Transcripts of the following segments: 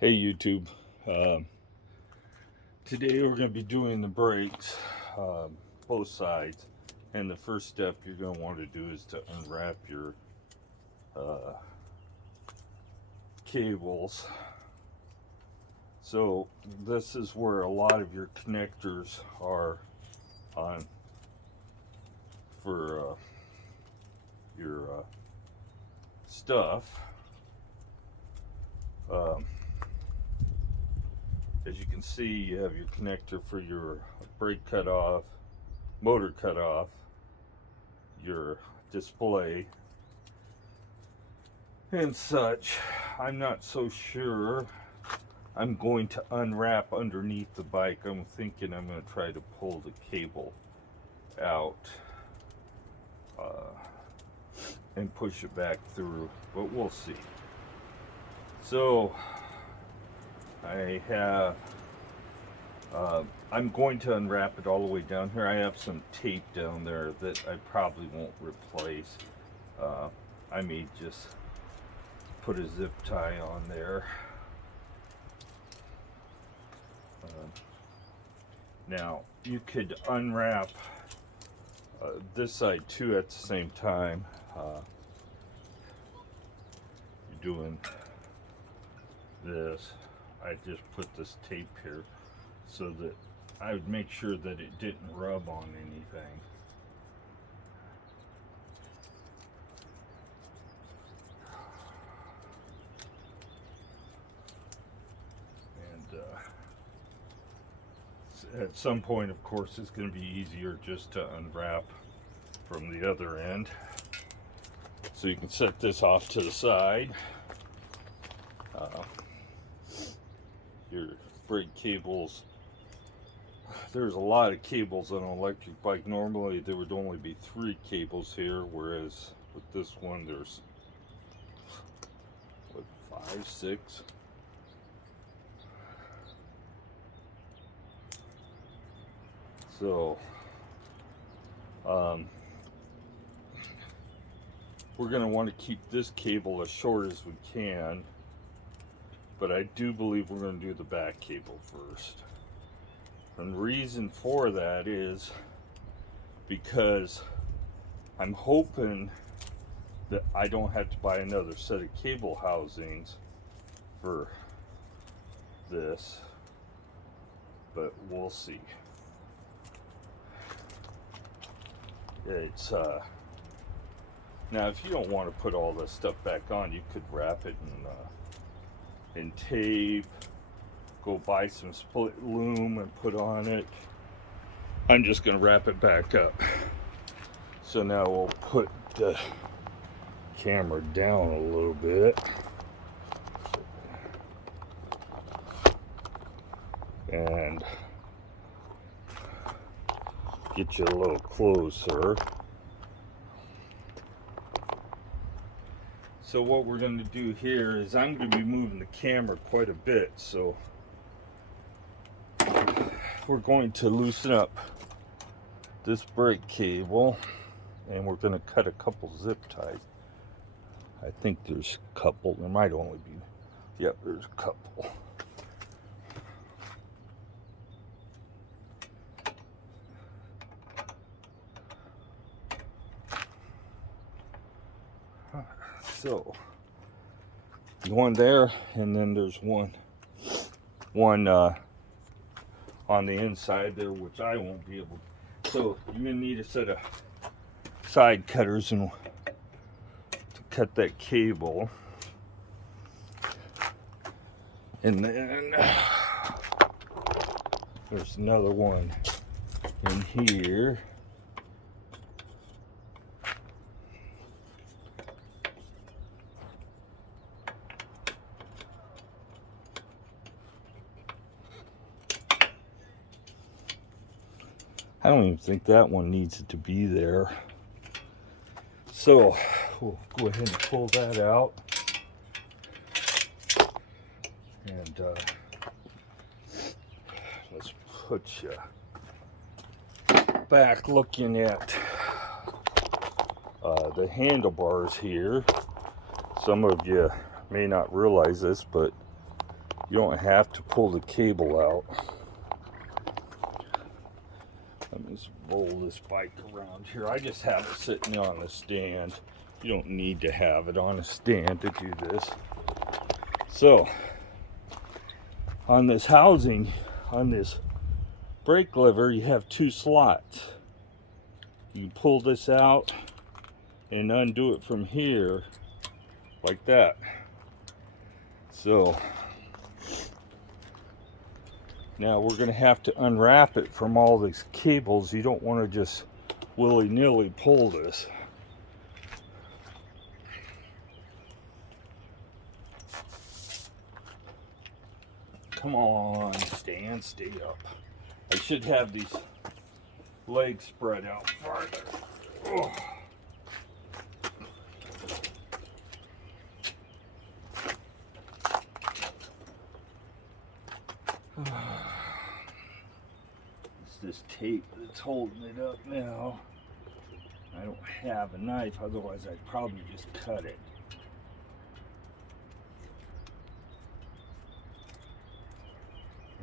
Hey YouTube, today we're going to be doing the brakes, both sides, and the first step you're going to want to do is to unwrap your cables. So this is where a lot of your connectors are on for your stuff. As you can see, you have your connector for your brake cutoff, motor cutoff, your display, and such. I'm not so sure. I'm going to unwrap underneath the bike. I'm thinking I'm going to try to pull the cable out and push it back through, but we'll see. So I have I'm going to unwrap it all the way down here. I have some tape down there that I probably won't replace. I may just put a zip tie on there. Now you could unwrap this side too at the same time. You're doing this. I just put this tape here so that I would make sure that it didn't rub on anything. And at some point, of course, it's going to be easier just to unwrap from the other end. So you can set this off to the side. Your brake cables. There's a lot of cables on an electric bike. Normally there would only be 3 cables here, whereas with this one there's what, 5, 6. So we're going to want to keep this cable as short as we can, but I do believe we're going to do the back cable first. And the reason for that is because I'm hoping that I don't have to buy another set of cable housings for this, but we'll see. It's now if you don't want to put all this stuff back on, you could wrap it in tape, go buy some split loom and put on it. I'm just going to wrap it back up. So now we'll put the camera down a little bit. And get you a little closer. So what we're going to do here is I'm going to be moving the camera quite a bit, so we're going to loosen up this brake cable and we're going to cut a couple zip ties. I think there's a couple. There might only be, yep, there's a couple. So one there, and then there's one on the inside there, which I won't be able to. So you're gonna need a set of side cutters and to cut that cable, and then there's another one in here. I don't even think that one needs to be there. So we'll go ahead and pull that out. And let's put you back looking at the handlebars here. Some of you may not realize this, but You don't have to pull the cable out. Let me just roll this bike around here. I just have it sitting on a stand. You don't need to have it on a stand to do this. So, on this housing, on this brake lever, you have two slots. You pull this out and undo it from here like that. So now we're going to have to unwrap it from all these cables. You don't want to just willy-nilly pull this. Come on, stand, stay up. I should have these legs spread out farther. Oh. It's this tape that's holding it up now. I don't have a knife, otherwise I'd probably just cut it.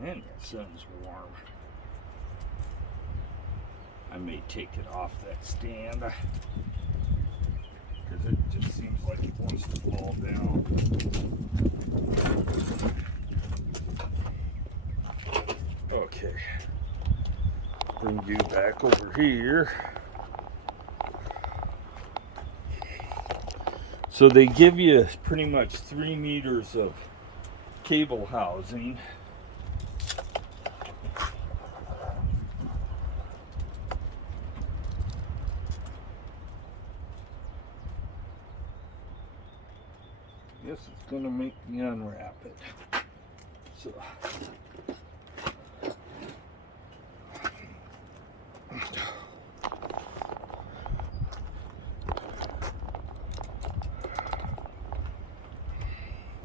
And that sun's warm. I may take it off that stand because it just seems like it wants to fall down. Okay, bring you back over here. So they give you pretty much 3 meters of cable housing. Guess it's gonna make me unwrap it. So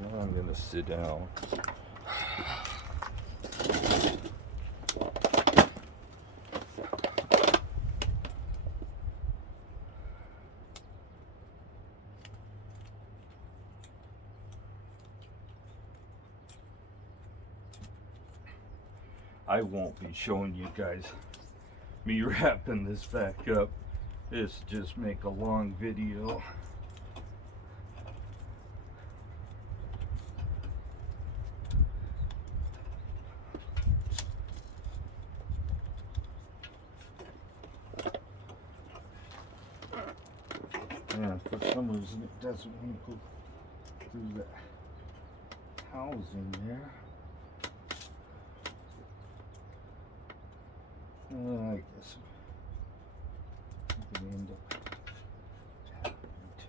now I'm gonna sit down. I won't be showing you guys me wrapping this back up. This just make a long video. And for some reason it doesn't want to go through that housing there. I guess I'm going to end up tapping into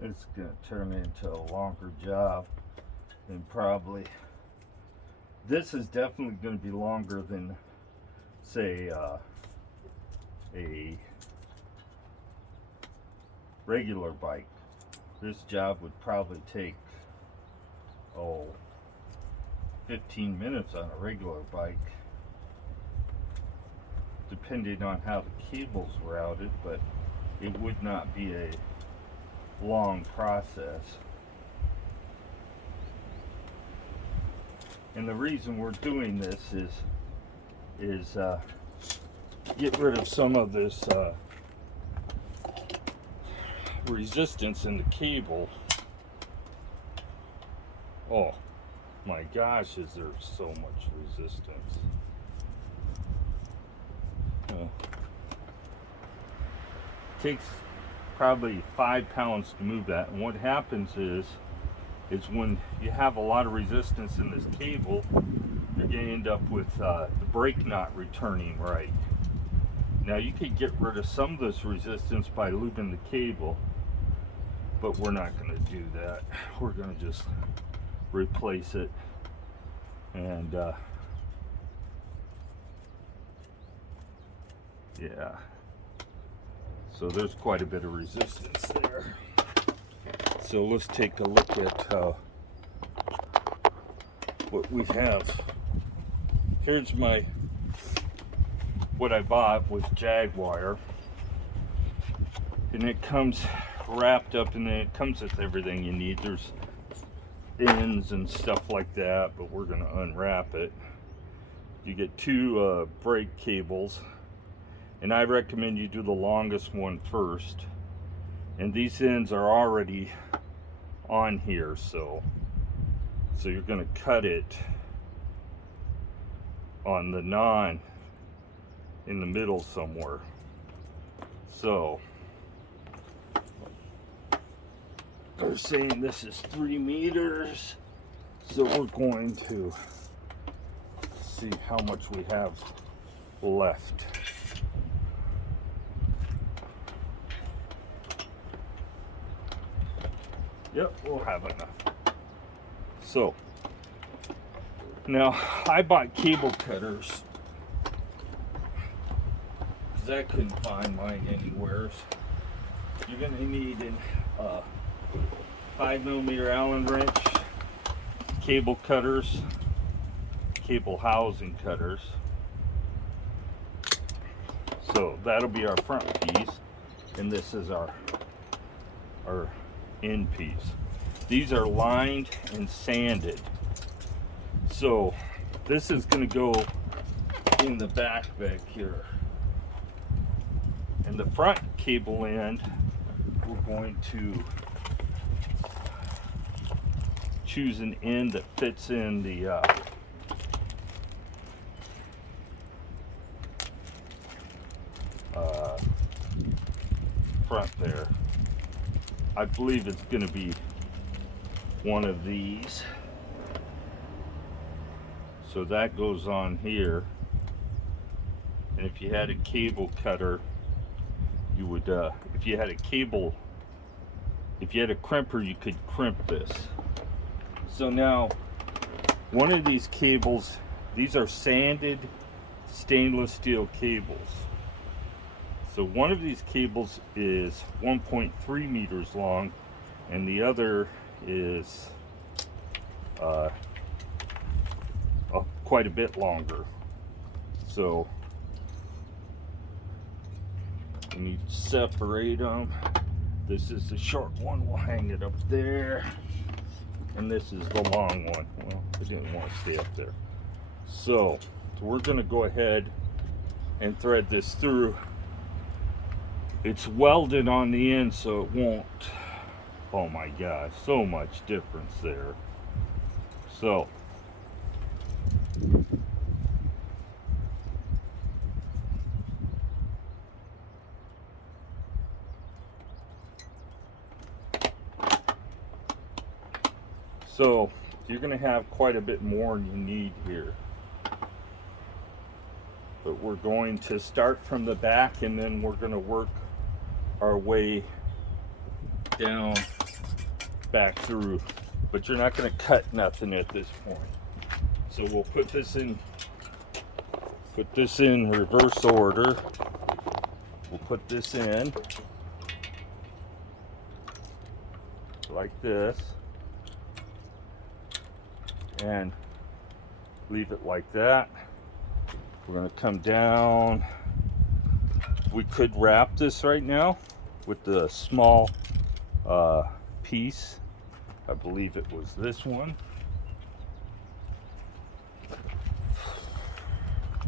it's going to turn into a longer job than probably. This is definitely going to be longer than, say, a regular bike. This job would probably take 15 minutes on a regular bike, depending on how the cables were routed, but it would not be a long process. And the reason we're doing this is get rid of some of this resistance in the cable. Oh my gosh, is there so much resistance. Takes probably 5 pounds to move that, and what happens is when you have a lot of resistance in this cable, you're going to end up with the brake not returning right. Now you could get rid of some of this resistance by lubing the cable, but we're not going to do that. We're going to just replace it, and yeah, so there's quite a bit of resistance there. So let's take a look at what we have here's my, what I bought with Jaguar. And it comes wrapped up, and it comes with everything you need. There's ends and stuff like that, but we're going to unwrap it. You get two brake cables, and I recommend you do the longest one first. And these ends are already on here, so you're going to cut it on the non in the middle somewhere. So they're saying this is 3 meters, so we're going to see how much we have left. Yep, we'll have enough. So now I bought cable cutters because I couldn't find mine anywhere. You're going to need an 5mm Allen wrench, cable cutters, cable housing cutters. So that'll be our front piece, and this is our end piece. These are lined and sanded. So this is going to go in the back here. And the front cable end, we're going to choose an end that fits in the front there. I believe it's going to be one of these. So that goes on here. And if you had a cable cutter, you would, if you had a crimper, you could crimp this. So now, one of these cables, these are sanded stainless steel cables. So one of these cables is 1.3 meters long, and the other is quite a bit longer. So we need to separate them. This is the short one, we'll hang it up there. And this is the long one. Well, I didn't want to stay up there. So we're going to go ahead and thread this through. It's welded on the end, so it won't. Oh my gosh, so much difference there. So you're going to have quite a bit more than you need here. But we're going to start from the back, and then we're going to work our way down back through. But you're not going to cut nothing at this point. So we'll put this in reverse order. We'll put this in like this and leave it like that. We're going to come down. We could wrap this right now with the small piece. I believe it was this one.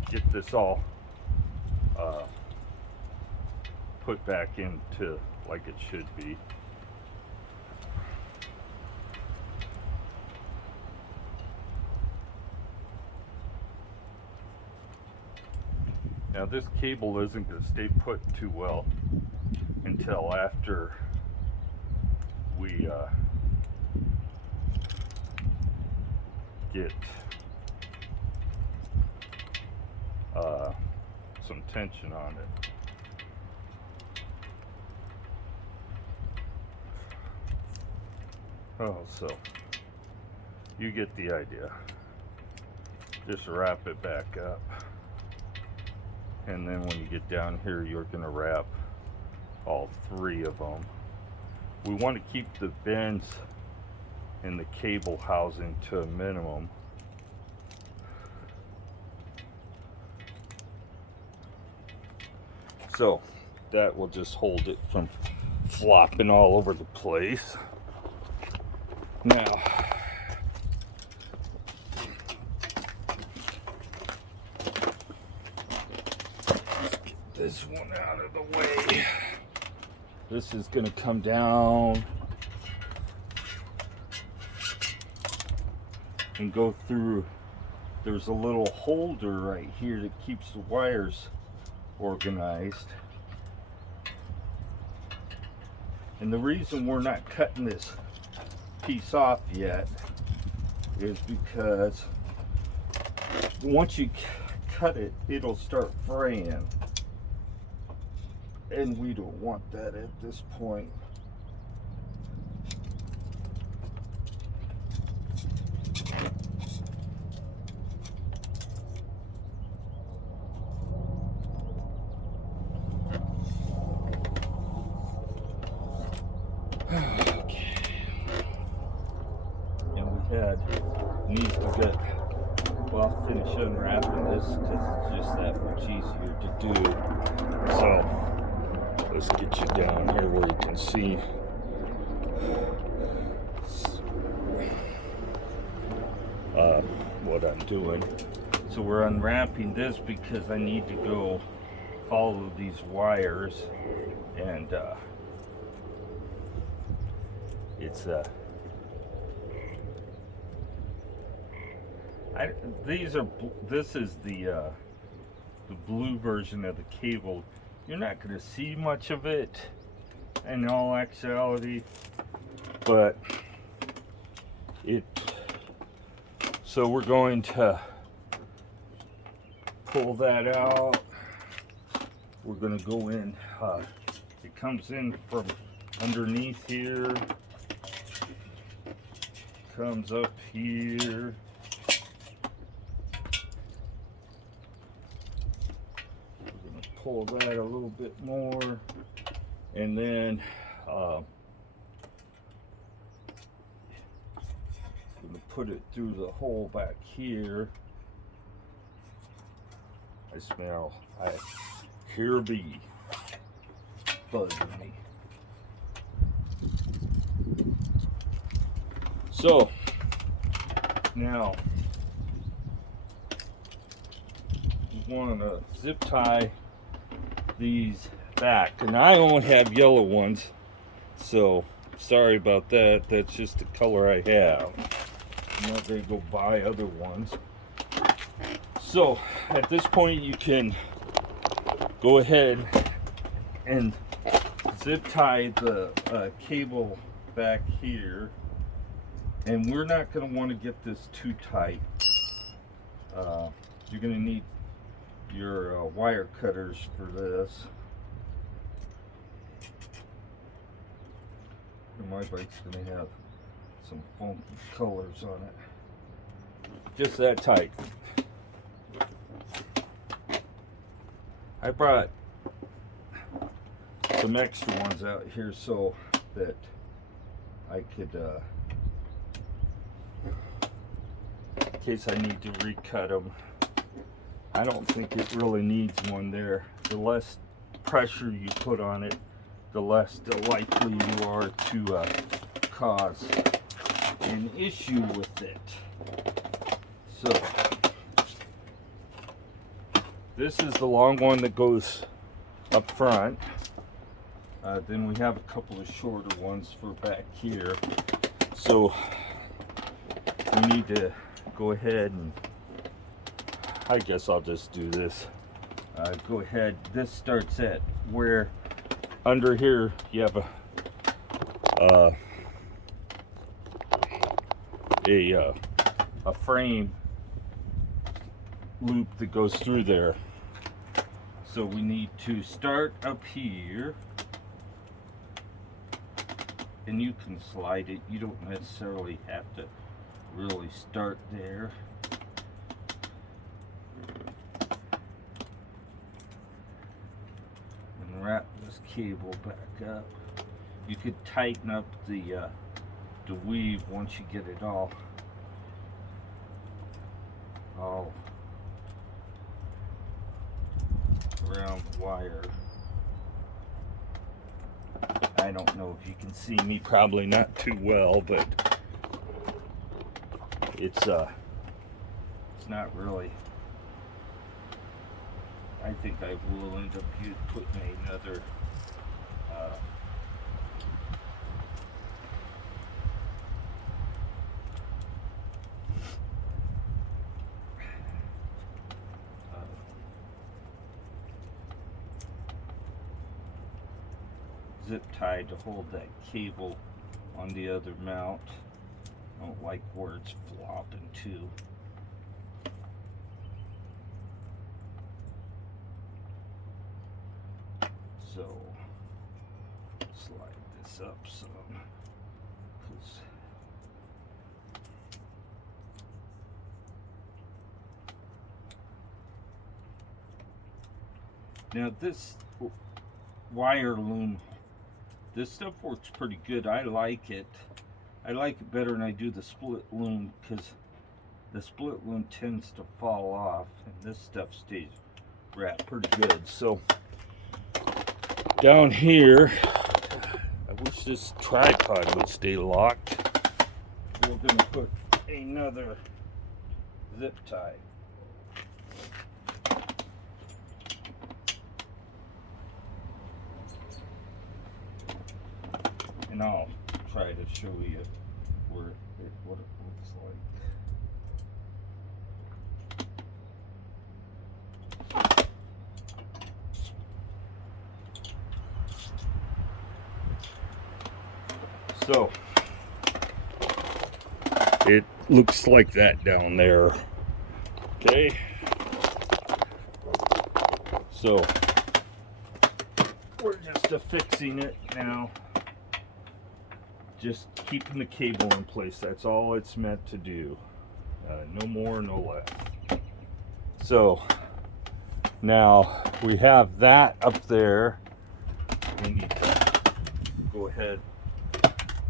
Get this all put back into like it should be. Now this cable isn't going to stay put too well until after we get some tension on it. Oh, so you get the idea. Just wrap it back up. And then when you get down here, you're going to wrap all 3 of them. We want to keep the bends in the cable housing to a minimum. So that will just hold it from flopping all over the place. Now, let's get this one out of the way. This is going to come down and go through. There's a little holder right here that keeps the wires organized. And the reason we're not cutting this piece off yet is because once you cut it, it'll start fraying. And we don't want that at this point. Okay. And we needs to get, well, I'll finish unwrapping this because it's just that much easier to do. So let's get you down here where you can see. What I'm doing. So we're unwrapping this because I need to go follow these wires, and it's this is the blue version of the cable. You're not going to see much of it in all actuality, but so we're going to pull that out. We're going to go in. It comes in from underneath here, comes up here. We're going to pull that a little bit more, and then put it through the hole back here. I hear bee buzzing me. So now we want to zip tie these back, and I only have yellow ones, so sorry about that. That's just the color I have. I'm not going to go buy other ones. So at this point you can go ahead and zip tie the cable back here, and we're not going to want to get this too tight. You're going to need your wire cutters for this. And my bike's going to have some funky colors on it. Just that tight. I brought some extra ones out here so that I could, in case I need to recut them. I don't think it really needs one there. The less pressure you put on it, the less likely you are to cause an issue with it. So this is the long one that goes up front. Then we have a couple of shorter ones for back here. So we need to go ahead and, I guess I'll just do this. Go ahead. This starts at where under here you have a frame loop that goes through there. So we need to start up here, and you can slide it. You don't necessarily have to really start there. And wrap this cable back up. You could tighten up the weave once you get it all around the wire. I don't know if you can see me, probably not too well, but it's not really. I think I will end up putting another zip tie to hold that cable on the other mount. I don't like where it's flopping too. So slide this up some, 'cause now this wire loom, this stuff works pretty good. I like it. I like it better than I do the split loom, because the split loom tends to fall off and this stuff stays wrapped pretty good. So down here, I wish this tripod would stay locked. We're gonna put another zip tie. And I'll try to show you what it looks like. So it looks like that down there. Okay. So we're just affixing it now. Just keeping the cable in place. That's all it's meant to do. No more, no less. So now we have that up there. We need to go ahead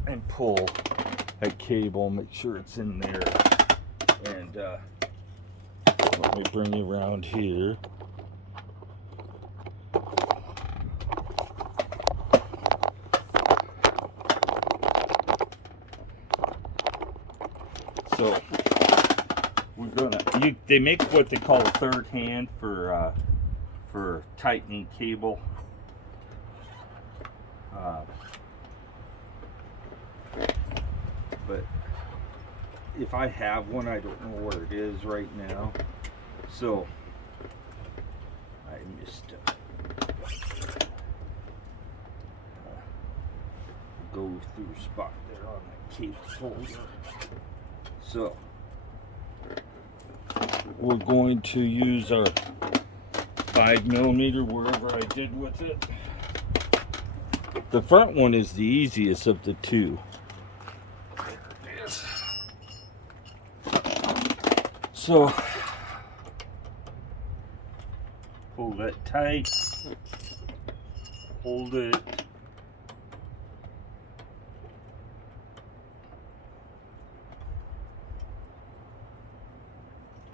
and pull that cable, make sure it's in there. And let me bring you around here. So we're gonna. They make what they call a third hand for tightening cable. But if I have one, I don't know where it is right now. So I missed it. Go through a spot there on that cable holder. So we're going to use our 5mm wherever I did with it. The front one is the easiest of the two. There it is. So pull that tight, hold it.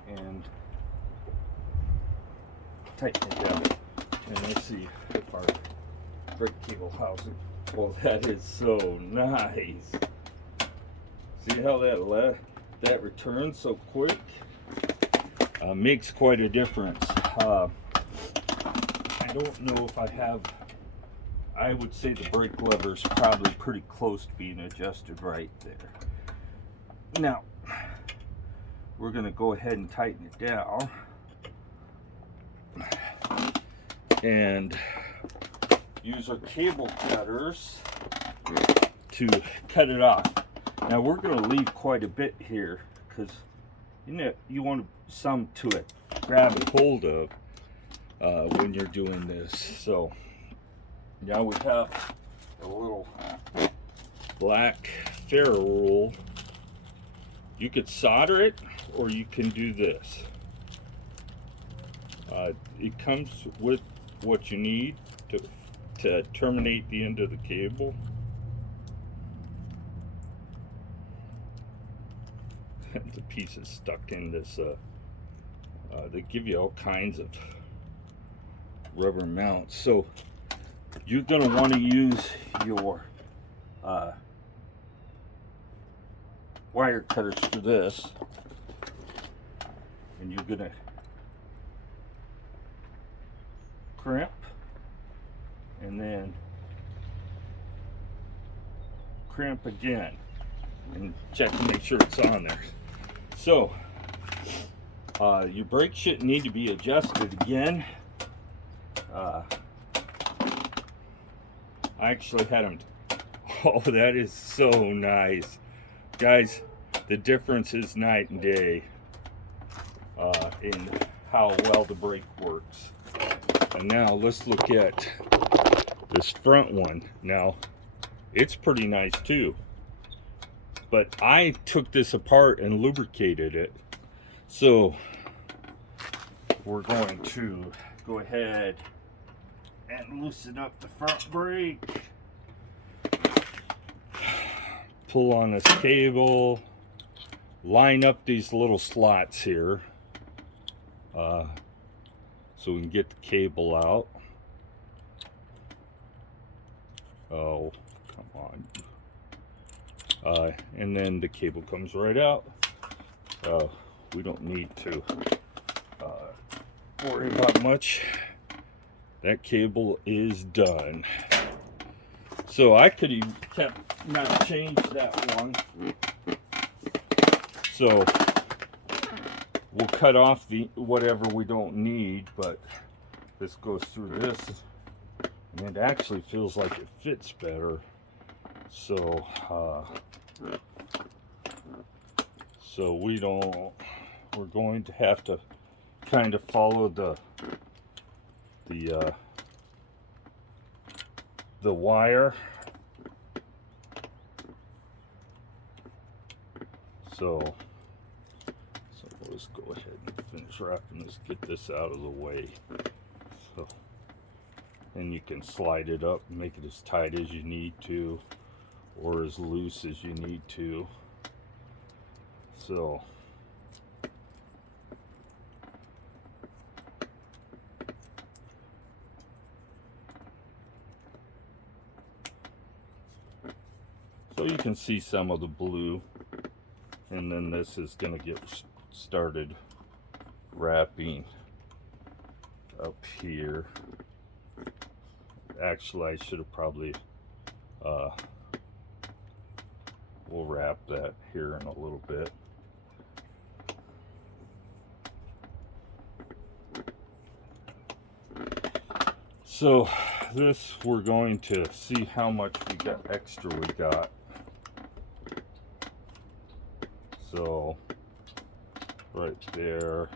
And tighten it down. And let's see if our brake cable housing. Well, that is so nice. See how that returns so quick? Makes quite a difference. I don't know if I have. I would say the brake lever is probably pretty close to being adjusted right there. Now we're going to go ahead and tighten it down and use our cable cutters to cut it off. Now we're going to leave quite a bit here because you want some to grab a hold of when you're doing this. So now we have a little black ferro rule. You could solder it, or you can do this. It comes with what you need to terminate the end of the cable. The piece is stuck in this. They give you all kinds of rubber mounts. So you're going to want to use your wire cutters for this, and you're going to crimp and then crimp again and check to make sure it's on there. So your brakes shouldn't need to be adjusted again. I actually had them. Oh, that is so nice, guys. The difference is night and day in how well the brake works. And now let's look at this front one. Now it's pretty nice too, but I took this apart and lubricated it. So we're going to go ahead and loosen up the front brake. Pull on this cable, line up these little slots here so we can get the cable out. Oh, come on. And then the cable comes right out. We don't need to worry about much. That cable is done. So I could have not changed that one. So we'll cut off the whatever we don't need, but this goes through this, and it actually feels like it fits better. So we're going to have to kind of follow the wire. So let's go ahead and finish wrapping this, get this out of the way. So, and you can slide it up and make it as tight as you need to, or as loose as you need to. So you can see some of the blue, and then this is going to get started wrapping up here. Actually, I should have probably we'll wrap that here in a little bit. So this, we're going to see how much we got extra we got. So right there.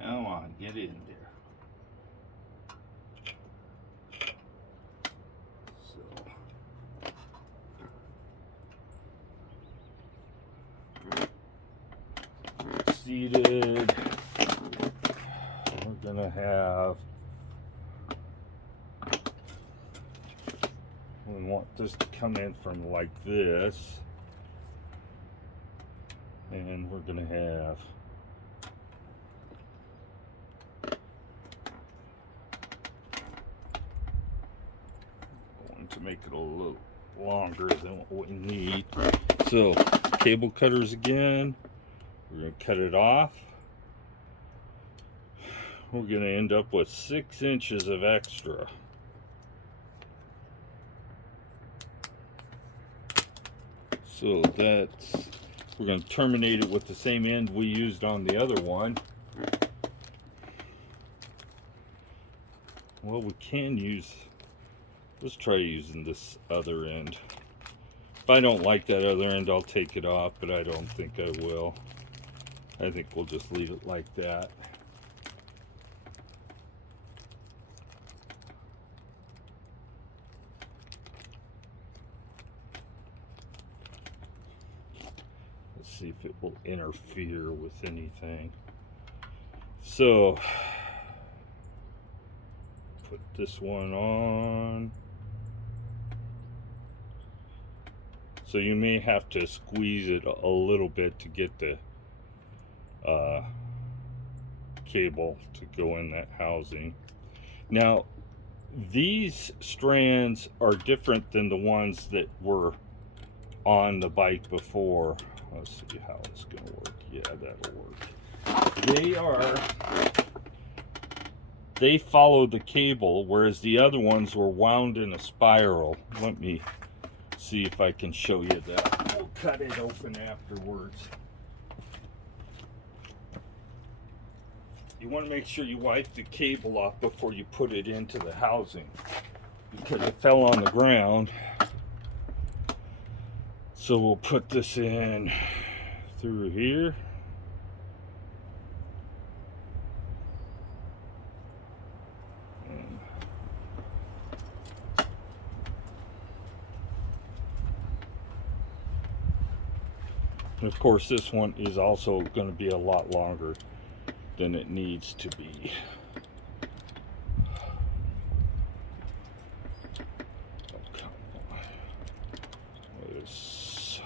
Come on, get in there. Seated. We're gonna have, we want this to come in from like this, and we're gonna have to make it a little longer than what we need. So cable cutters again, we're going to cut it off. We're going to end up with 6 inches of extra. So that's, we're going to terminate it with the same end we used on the other one. Well, we can use, let's try using this other end. If I don't like that other end, I'll take it off, but I don't think I will. I think we'll just leave it like that. see if it will interfere with anything. So put this one on. So you may have to squeeze it a little bit to get the cable to go in that housing. Now, these strands are different than the ones that were on the bike before. Let's see how it's going to work. Yeah, that'll work. They follow the cable, whereas the other ones were wound in a spiral. Let me see if I can show you that. We'll cut it open afterwards. You want to make sure you wipe the cable off before you put it into the housing, because it fell on the ground. So we'll put this in through here. And of course, this one is also going to be a lot longer than it needs to be. Let's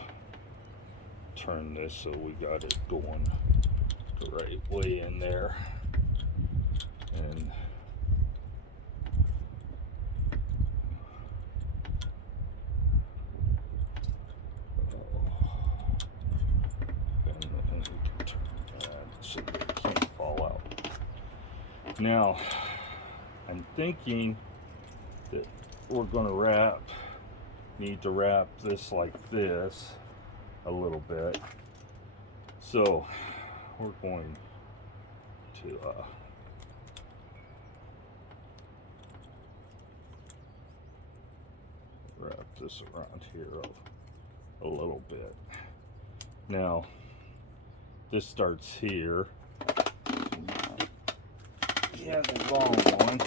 turn this so we got it going the right way in there. And now, I'm thinking that we're going to need to wrap this like this a little bit. So we're going to wrap this around here a little bit. Now, this starts here. Yeah, the long one.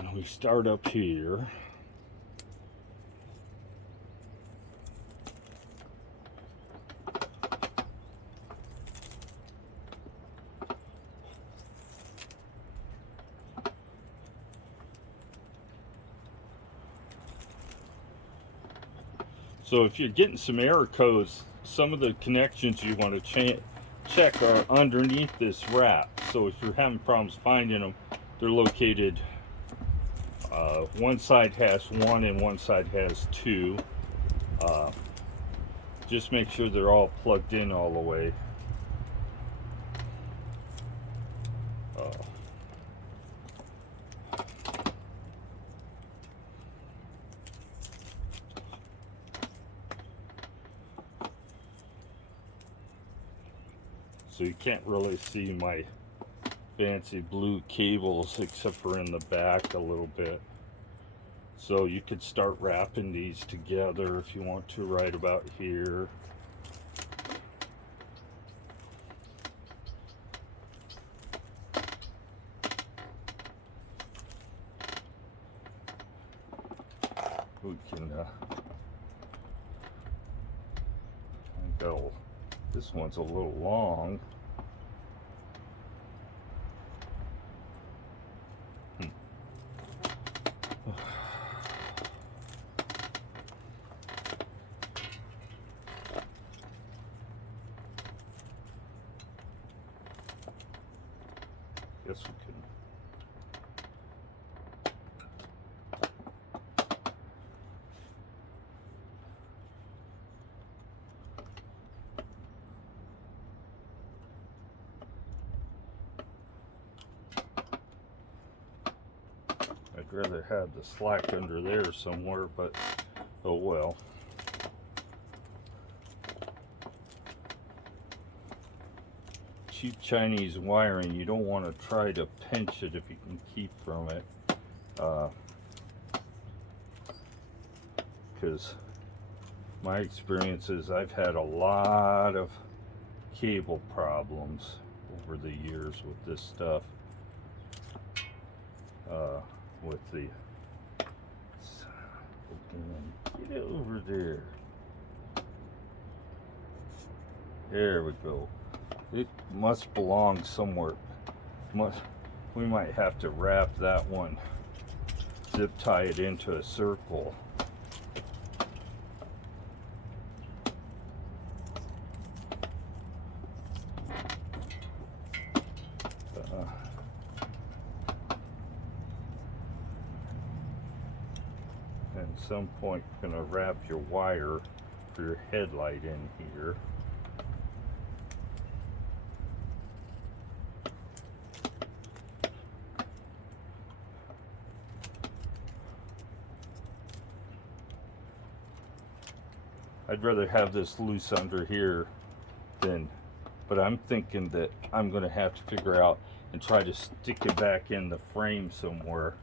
And we start up here. So if you're getting some error codes, some of the connections you want to check are underneath this wrap. So if you're having problems finding them, they're located, one side has one and one side has two. Just make sure they're all plugged in all the way. So you can't really see my fancy blue cables except for in the back a little bit. So you could start wrapping these together if you want to, right about here. We can go. This one's a little long. Guess we can. I'd rather have the slack under there somewhere, but oh well. Cheap Chinese wiring, you don't want to try to pinch it if you can keep from it, because my experience is I've had a lot of cable problems over the years with this stuff, with the again. Get over there. There we go. It must belong somewhere. We might have to wrap that one, zip tie it into a circle. At some point, you're going to wrap your wire for your headlight in here. I'd rather have this loose under here than, but I'm thinking that I'm going to have to figure out and try to stick it back in the frame somewhere.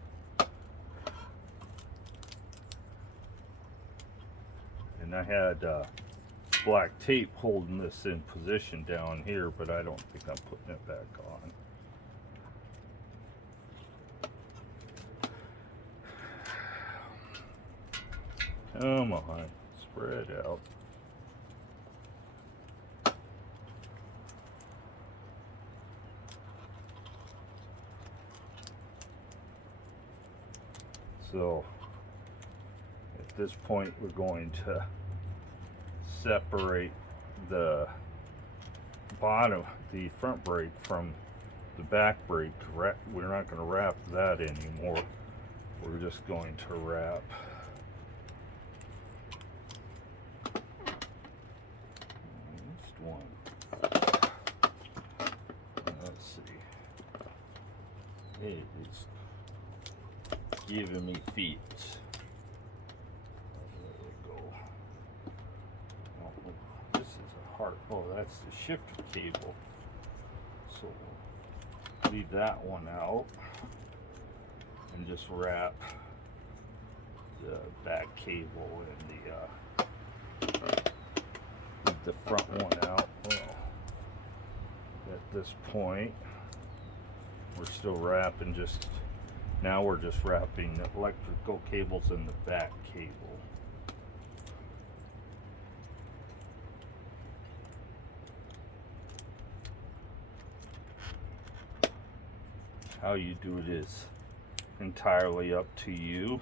And I had black tape holding this in position down here, but I don't think I'm putting it back on. Come on, spread out. So at this point, we're going to separate the bottom, the front brake from the back brake. We're not going to wrap that anymore. We're just going to wrap just one. Let's see. Hey, it's giving me feet. Oh, that's the shifter cable. So we'll leave that one out and just wrap the back cable and leave the front one out. Well, at this point, we're still wrapping now we're just wrapping the electrical cables in the back cable. How you do it is entirely up to you.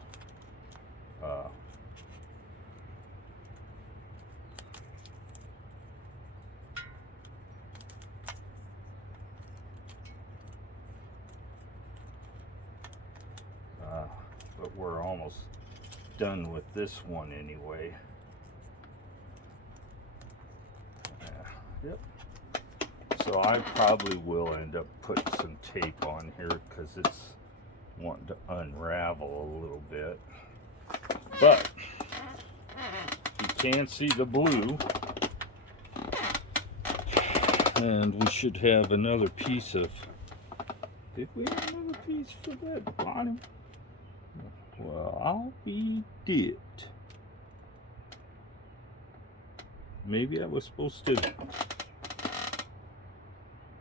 But we're almost done with this one anyway. Yep. So I probably will end up putting some tape on here because it's wanting to unravel a little bit. But you can see the blue, and we should have another piece of. Did we have another piece for that bottom? Well, I'll be damned. Maybe I was supposed to.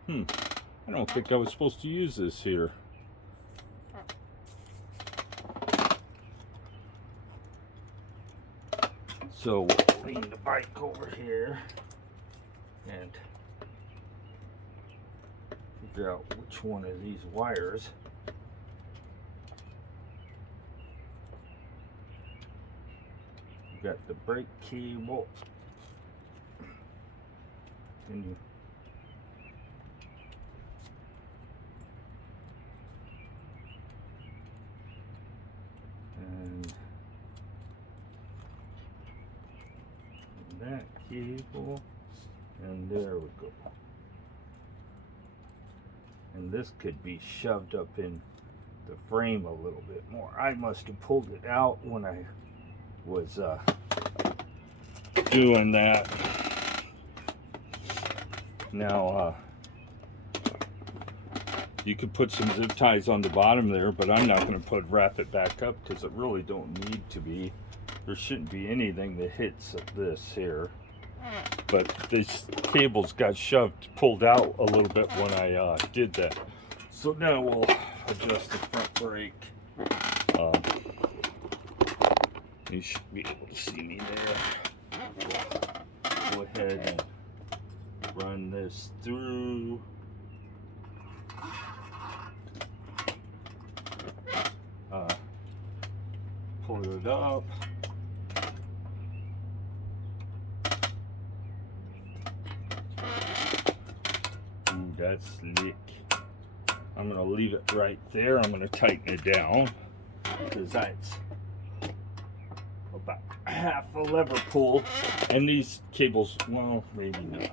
I don't think I was supposed to use this here. So we'll lean the bike over here and figure out which one of these wires we've got the brake cable. And that cable, and there we go. And this could be shoved up in the frame a little bit more. I must have pulled it out when I was doing that. Now you could put some zip ties on the bottom there, but I'm not going to wrap it back up because it really don't need to be. There shouldn't be anything that hits this here. But this cables got pulled out a little bit when I did that. So now we'll adjust the front brake. You should be able to see me there. Go ahead and run this through. Pull it up. Ooh, that's slick. I'm going to leave it right there. I'm going to tighten it down because that's about half a lever pull. And these cables, well, maybe not.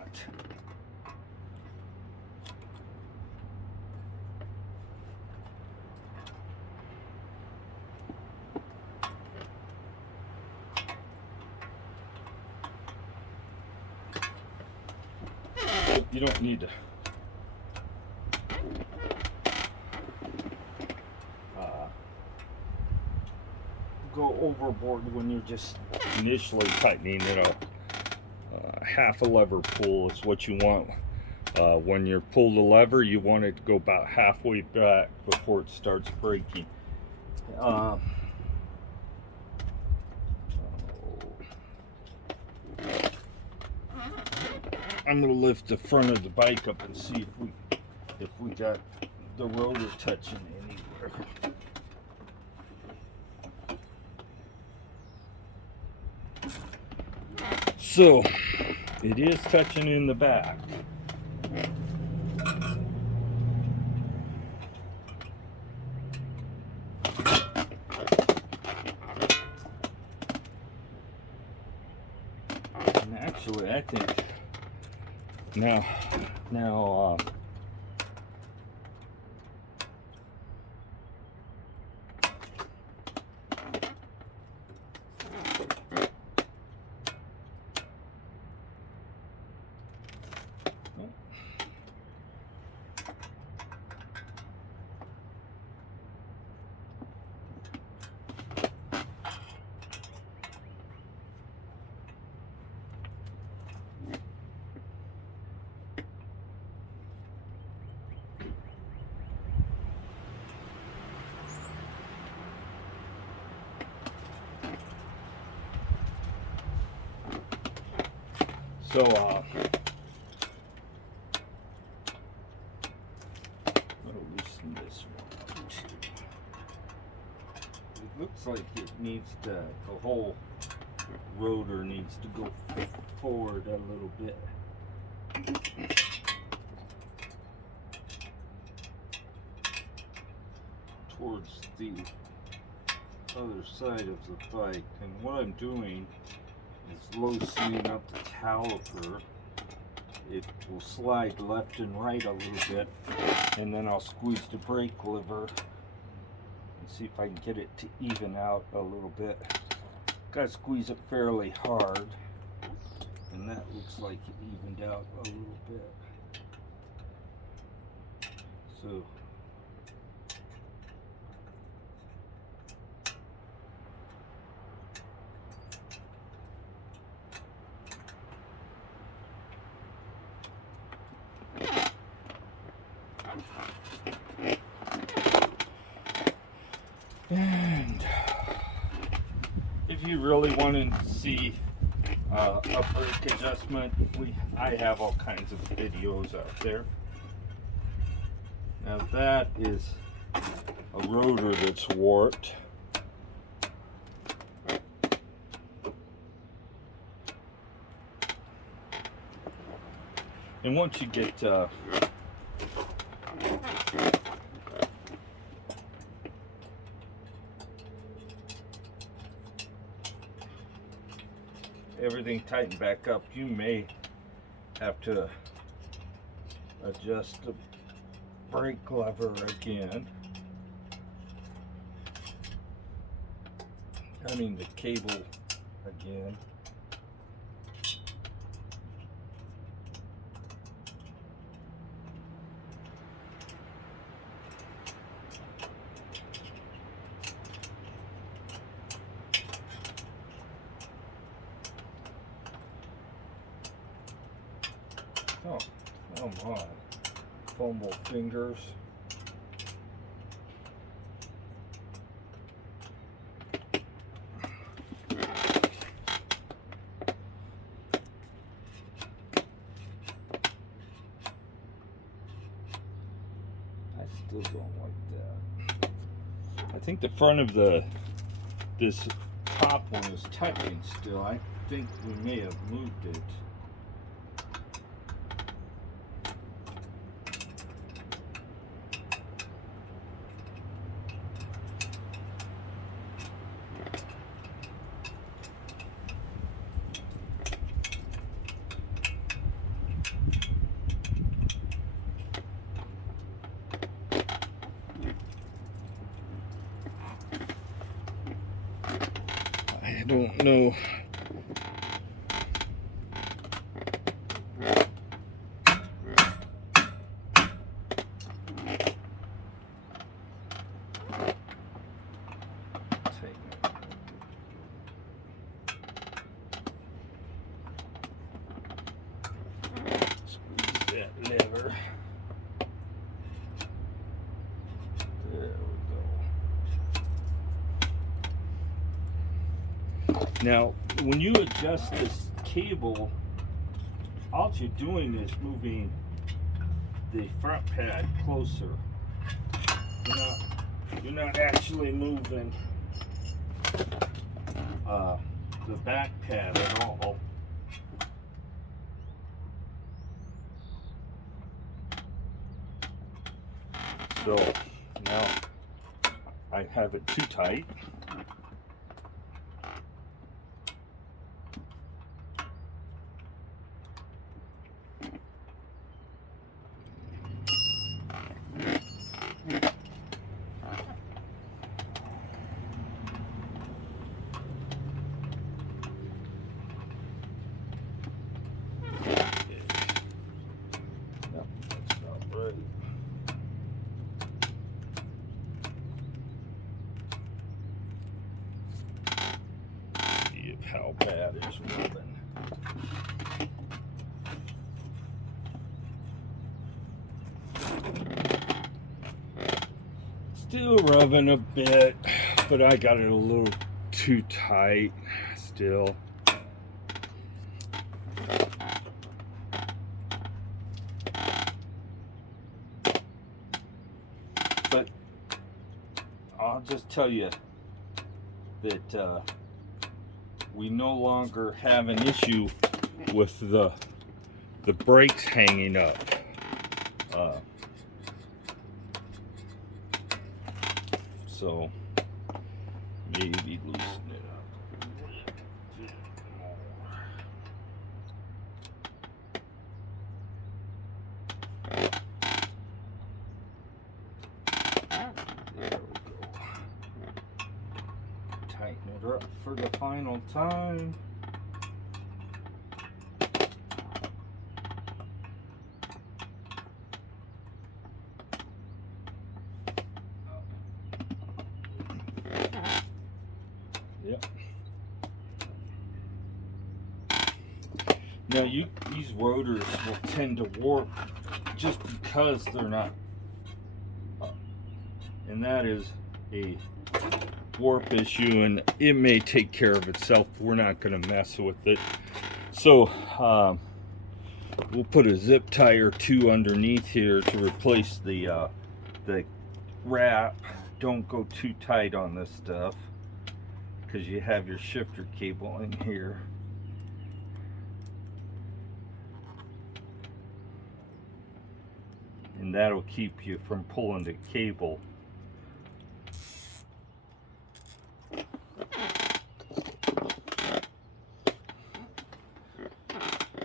You don't need to go overboard when you're just initially tightening it up. Half a lever pull is what you want. When you pull the lever, you want it to go about halfway back before it starts breaking. I'm going to lift the front of the bike up and see if we got the rotor touching anywhere. So it is touching in the back. And actually, I think now So, I'm going to loosen this one up too. It looks like it needs to, the whole rotor needs to go forward a little bit. Towards the other side of the bike. And what I'm doing is loosening up the caliper. It will slide left and right a little bit, and then I'll squeeze the brake lever and see if I can get it to even out a little bit. Gotta squeeze it fairly hard, and that looks like it evened out a little bit. So and if you really want to see a brake adjustment, I have all kinds of videos out there. Now that is a rotor that's warped. And once you get everything tightened back up, you may have to adjust the brake lever again. I mean the cable again. Oh, come on. Fumble fingers. I still don't like that. I think the front of this top one is touching still. I think we may have moved it. I don't know. Squeeze that lever. There we go. Now, when you adjust this cable, all you're doing is moving the front pad closer. You're not actually moving the back pad at all. So now I have it too tight. How bad is rubbing? Still rubbing a bit, but I got it a little too tight still. But I'll just tell you that we no longer have an issue with the brakes hanging up. So maybe loosen it up a bit more. There we go. Tighten it up for the final time. Yep. Now these rotors will tend to warp just because they're not, and that is a warp issue, and it may take care of itself. We're not going to mess with it. So we'll put a zip tie or two underneath here to replace the wrap. Don't go too tight on this stuff because you have your shifter cable in here. And that'll keep you from pulling the cable.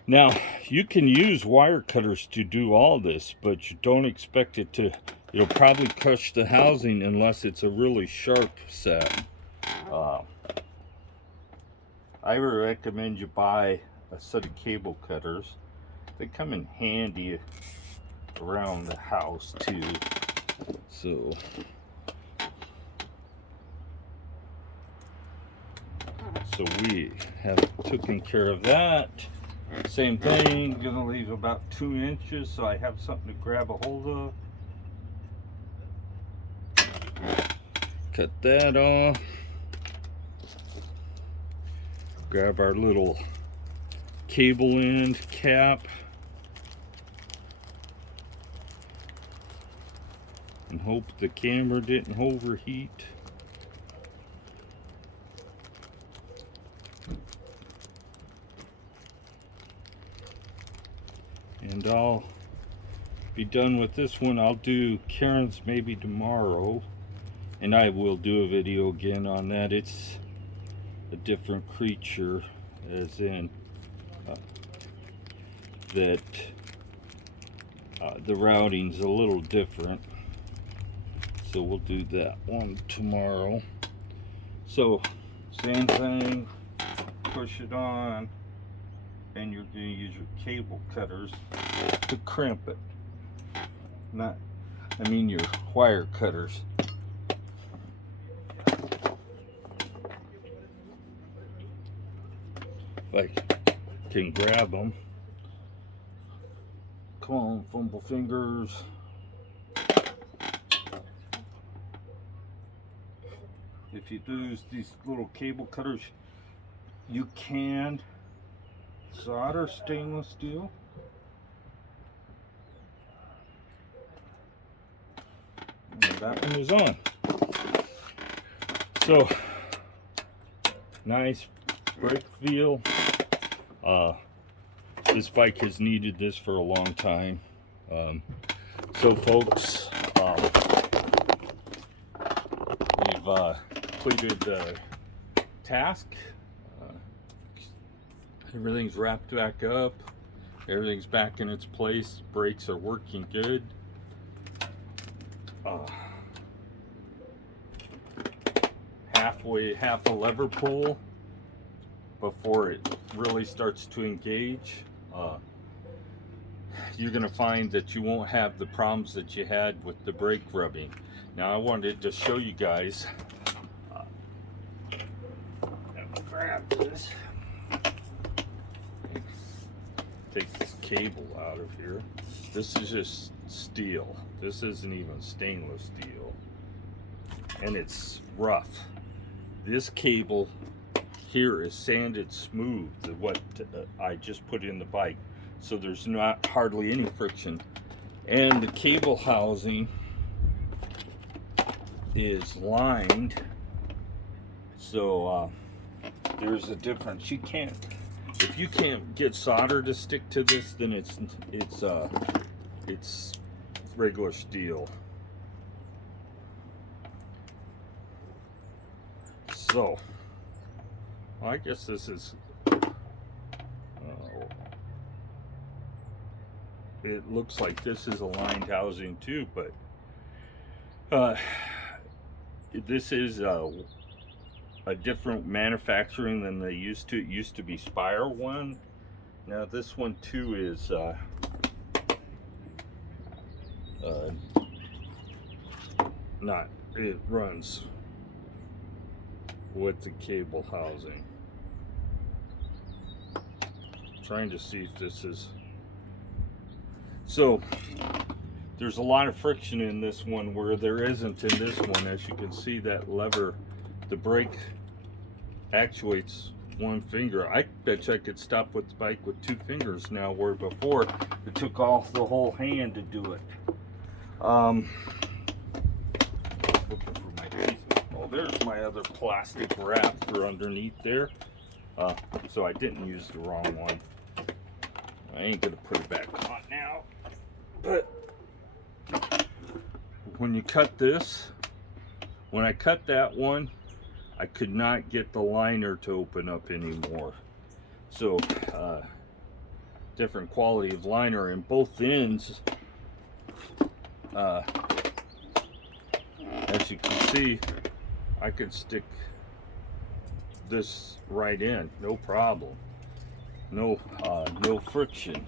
Now, you can use wire cutters to do all this, but you don't expect it to, it'll probably crush the housing unless it's a really sharp set. I would recommend you buy a set of cable cutters. They come in handy around the house too. So we have taken care of that. Same thing, gonna leave about 2 inches so I have something to grab a hold of. Cut that off. Grab our little cable end cap. and hope the camera didn't overheat. And I'll be done with this one. I'll do Karen's maybe tomorrow, and I will do a video again on that. It's a different creature, as in that the routing's a little different, so we'll do that one tomorrow. So same thing, push it on, and you're going to use your cable cutters to crimp it. Your wire cutters. If I can grab them. Come on, fumble fingers. If you use these little cable cutters, you can solder stainless steel. And that one is on. So, nice brake feel. This bike has needed this for a long time. So folks, we've completed the task. Everything's wrapped back up. Everything's back in its place. Brakes are working good. Half a lever pull before it really starts to engage. You're going to find that you won't have the problems that you had with the brake rubbing. Now I wanted to show you guys. Grab this. Take this cable out of here. This is just steel. This isn't even stainless steel. And it's rough. This cable here is sanded smooth, what I just put in the bike. So there's not hardly any friction. And the cable housing is lined. So there's a difference. You can't, if you can't get solder to stick to this, then it's regular steel. So I guess this is it looks like this is a lined housing too, but this is a different manufacturing than they used to. It used to be Spire one. Now this one too is not, it runs with the cable housing. Trying to see if this is, so there's a lot of friction in this one where there isn't in this one. As you can see, that lever, the brake actuates one finger. I bet you I could stop with the bike with 2 fingers now, where before it took off the whole hand to do it. Looking for my piece. Oh, there's my other plastic wrap for underneath there. So I didn't use the wrong one. I ain't gonna put it back on now. But when you cut this, when I cut that one, I could not get the liner to open up anymore. So different quality of liner, and both ends, as you can see, I could stick this right in, no problem. No friction.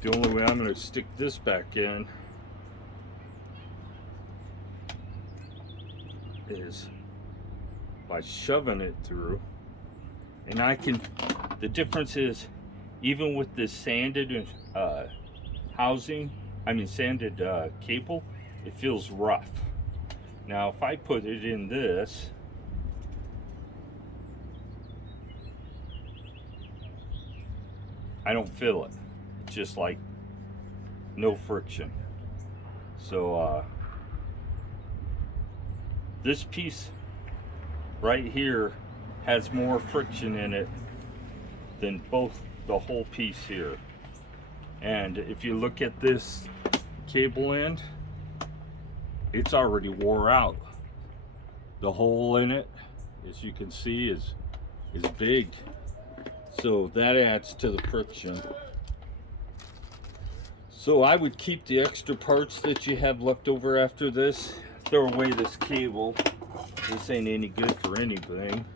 The only way I'm going to stick this back in is by shoving it through. And I can, the difference is, even with this sanded housing, sanded cable, it feels rough. Now if I put it in this, I don't feel it. It's just like no friction. So this piece right here has more friction in it than the whole piece here. And if you look at this cable end, it's already wore out. The hole in it, as you can see, is big, so that adds to the friction. So I would keep the extra parts that you have left over after this. Throw away this cable. This ain't any good for anything.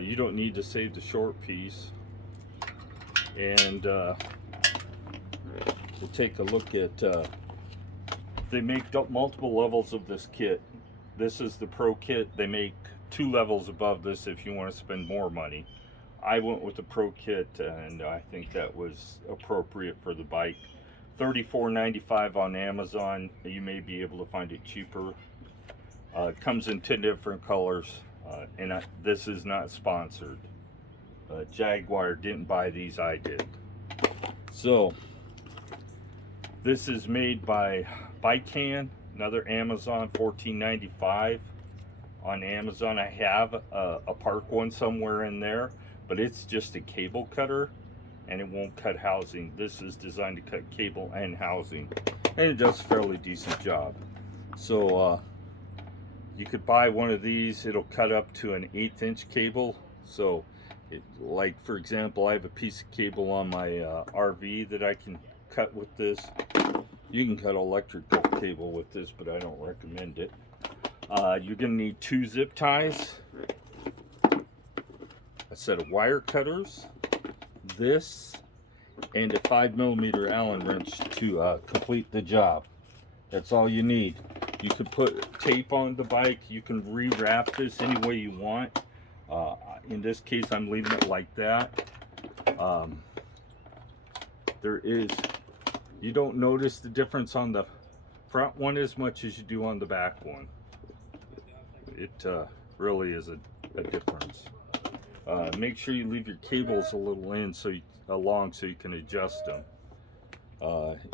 You don't need to save the short piece. And we'll take a look at, they make multiple levels of this kit. This is the Pro kit. They make 2 levels above this if you want to spend more money. I went with the Pro kit, and I think that was appropriate for the bike. $34.95 on Amazon. You may be able to find it cheaper. It comes in 10 different colors, and this is not sponsored. Jaguar didn't buy these, I did. So this is made by Bike Hand, another Amazon, $14.95 on Amazon. I have a Park one somewhere in there, but it's just a cable cutter and it won't cut housing. This is designed to cut cable and housing, and it does a fairly decent job. So you could buy one of these. It'll cut up to an 1/8 inch cable. So like for example, I have a piece of cable on my RV that I can cut with this. You can cut electrical cable with this, but I don't recommend it. You're gonna need 2 zip ties, a set of wire cutters, this, and a 5mm Allen wrench to complete the job. That's all you need. You can put tape on the bike. You can rewrap this any way you want. In this case, I'm leaving it like that. You don't notice the difference on the front one as much as you do on the back one. It really is a difference. Make sure you leave your cables a little along so you can adjust them.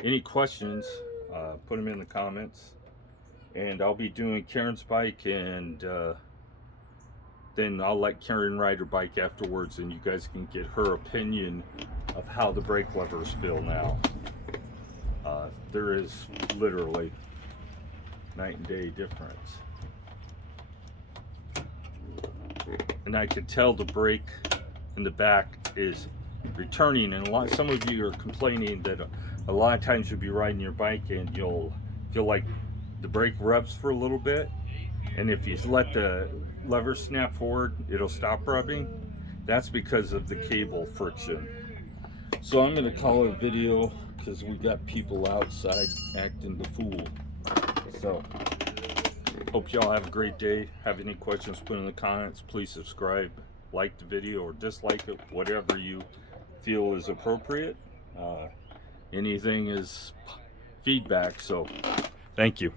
Any questions, put them in the comments. And I'll be doing Karen's bike, and then I'll let Karen ride her bike afterwards, and you guys can get her opinion of how the brake levers feel now. There is literally night and day difference. And I could tell the brake in the back is returning, and some of you are complaining that a lot of times you'll be riding your bike and you'll feel like the brake rubs for a little bit, and if you let the lever snap forward, it'll stop rubbing. That's because of the cable friction. So I'm going to call it a video because we got people outside acting the fool. So hope y'all have a great day. Have any questions, put in the comments. Please subscribe, like the video, or dislike it, whatever you feel is appropriate. Anything is feedback, so thank you.